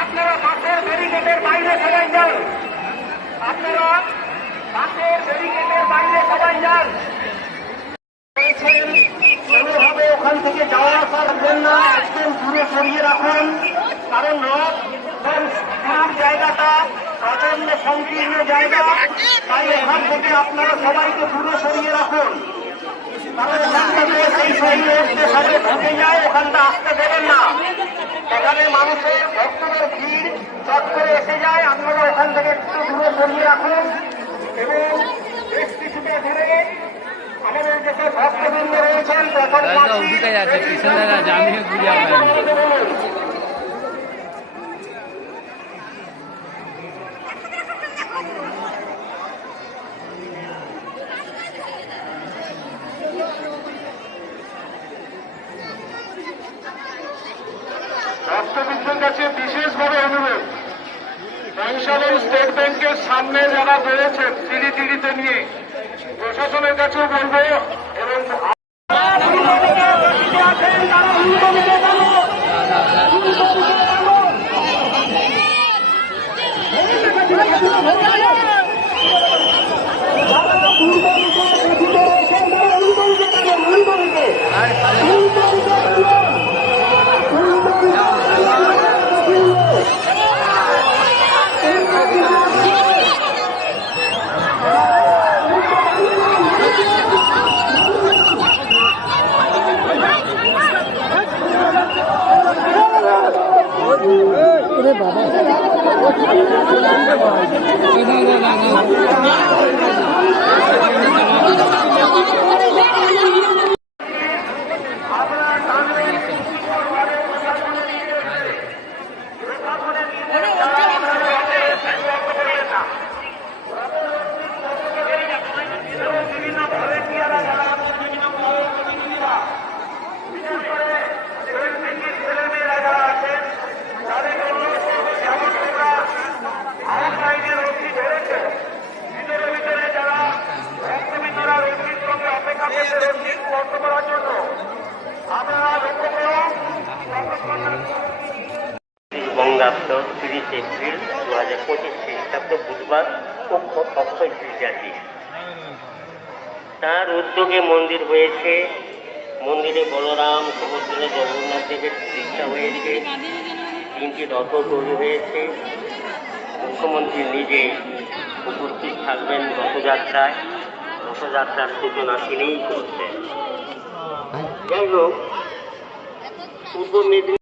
আপনারা বাসের ব্যারিকেডের বাইরে সবাই যান। আপনারা বাসের ব্যারিকেডের বাইরে সবাই যান। কোনোভাবে ওখান থেকে যাওয়া আসা করবেন না, একদম দূরে সরিয়ে রাখুন। কারণ রথ জায়গাটা প্রচন্ড সংকীর্ণ জায়গা, তাই ওখান থেকে আপনারা সবাইকে দূরে সরিয়ে রাখুন। কারণ সেই শরীরে উঠতে সবাই ঢুকে যায়, ওখানটা আসতে দেবেন না। এখানে মানুষের ভক্তদের ভিড় চট করে এসে যায়, আপনারা ওখান থেকে একটু দূরে সরিয়ে রাখুন। এবং বেশ কিছুটা ধরে আমাদের যেসব ভক্তবৃন্দ রয়েছেন ভক্তবৃন্দের কাছে বিশেষভাবে অনুরোধ, মহিষাদল স্টেট ব্যাংকের সামনে যারা রয়েছেন সিঁড়িতে নিয়ে প্রশাসনের কাছেও বলবো এবং বঙ্গাব্দ 30 এপ্রিল 2025 খ্রিস্টাব্দ বুধবার অক্ষয় তৃতীয়া তিথি। তার উদ্যোগে মন্দির হয়েছে। মন্দিরে বলরাম, সুভদ্রা, জগন্নাথ দেবের প্রতিষ্ঠা হয়েছে। 3টি রথ তৈরি হয়েছে। মুখ্যমন্ত্রী নিজে উপস্থিত থাকবেন রথযাত্রায়। রথযাত্রার সূচনা তিনিই করছেন। যাই হোক, পূর্ব মেদিনীপুর